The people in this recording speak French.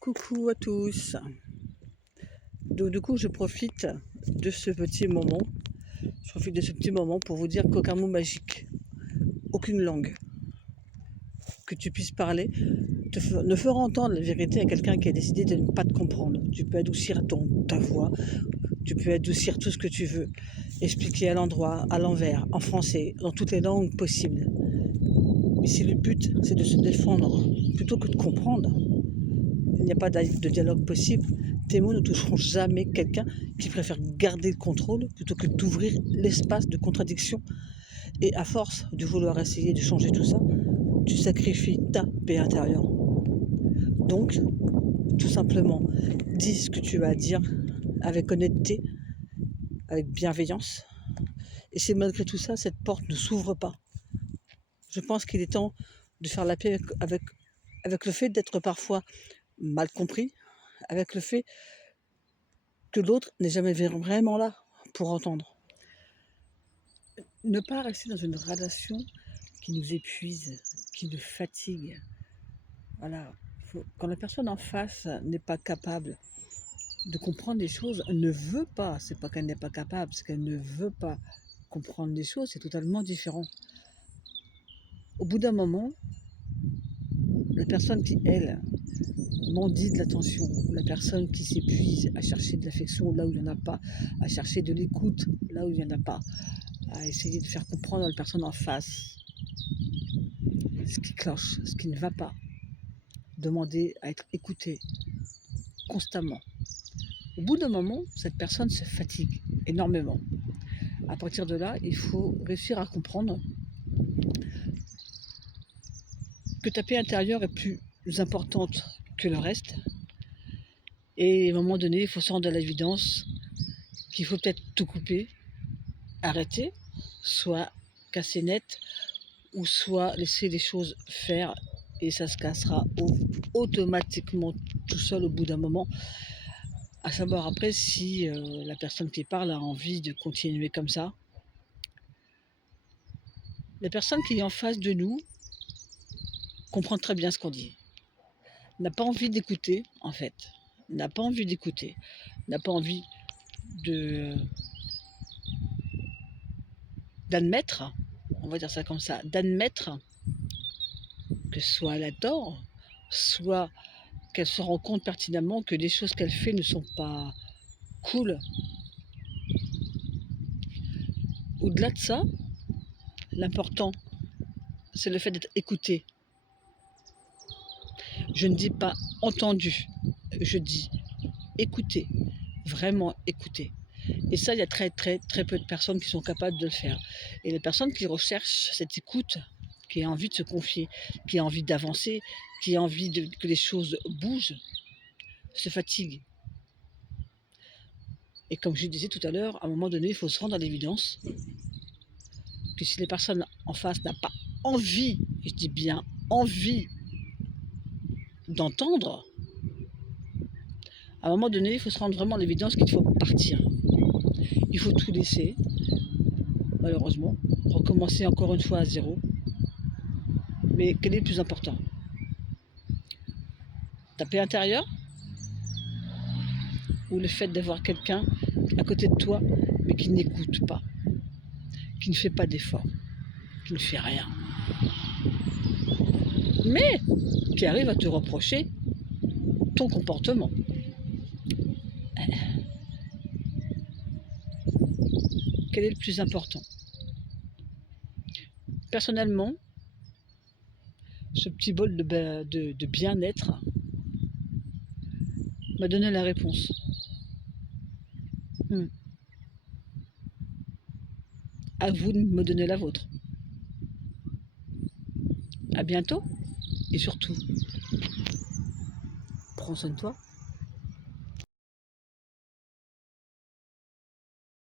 Coucou à tous. Donc, du coup, je profite de ce petit moment. Je profite de ce petit moment pour vous dire qu'aucun mot magique, aucune langue que tu puisses parler ne fera entendre la vérité à quelqu'un qui a décidé de ne pas te comprendre. Tu peux adoucir ta voix, tu peux adoucir tout ce que tu veux, expliquer à l'endroit, à l'envers, en français, dans toutes les langues possibles. Mais si le but, c'est de se défendre plutôt que de comprendre, il n'y a pas de dialogue possible. Tes mots ne toucheront jamais quelqu'un qui préfère garder le contrôle plutôt que d'ouvrir l'espace de contradiction. Et à force de vouloir essayer de changer tout ça, tu sacrifies ta paix intérieure. Donc, tout simplement, dis ce que tu as à dire avec honnêteté, avec bienveillance. Et si malgré tout ça, cette porte ne s'ouvre pas, je pense qu'il est temps de faire la paix avec le fait d'être parfois mal compris, avec le fait que l'autre n'est jamais vraiment là pour entendre. Ne pas rester dans une relation qui nous épuise, qui nous fatigue. Voilà. Quand la personne en face n'est pas capable de comprendre les choses, ne veut pas, c'est pas qu'elle n'est pas capable, c'est qu'elle ne veut pas comprendre les choses, c'est totalement différent. Au bout d'un moment, la personne qui, elle, mendie de l'attention, la personne qui s'épuise à chercher de l'affection là où il n'y en a pas, à chercher de l'écoute là où il n'y en a pas, à essayer de faire comprendre à la personne en face ce qui cloche, ce qui ne va pas, demander à être écoutée constamment. Au bout d'un moment, cette personne se fatigue énormément. À partir de là, il faut réussir à comprendre que ta paix intérieure est plus importante que le reste. Et à un moment donné, il faut se rendre à l'évidence qu'il faut peut-être tout couper, arrêter, soit casser net, ou soit laisser les choses faire, et ça se cassera automatiquement tout seul au bout d'un moment. À savoir après si la personne qui parle a envie de continuer comme ça. La personne qui est en face de nous comprend très bien ce qu'on dit. N'a pas envie d'écouter, en fait. N'a pas envie d'écouter. N'a pas envie d'admettre, on va dire ça comme ça, d'admettre que soit elle a tort, soit qu'elle se rend compte pertinemment que les choses qu'elle fait ne sont pas cool. Au-delà de ça, l'important, c'est le fait d'être écouté. Je ne dis pas entendu, je dis écouter, vraiment écouter. Et ça, il y a très peu de personnes qui sont capables de le faire. Et les personnes qui recherchent cette écoute, qui a envie de se confier, qui a envie d'avancer, qui a envie que les choses bougent, se fatiguent. Et comme je disais tout à l'heure, à un moment donné, il faut se rendre à l'évidence que si les personnes en face n'ont pas envie, et je dis bien envie, d'entendre, à un moment donné, il faut se rendre vraiment à l'évidence qu'il faut partir. Il faut tout laisser, malheureusement, recommencer encore une fois à zéro. Mais quel est le plus important? Ta paix intérieure ou le fait d'avoir quelqu'un à côté de toi, mais qui n'écoute pas, qui ne fait pas d'effort, qui ne fait rien, mais qui arrive à te reprocher ton comportement. Quel est le plus important? Personnellement, ce petit bol de bien-être m'a donné la réponse. À vous de me donner la vôtre. À bientôt et surtout, prends soin de toi.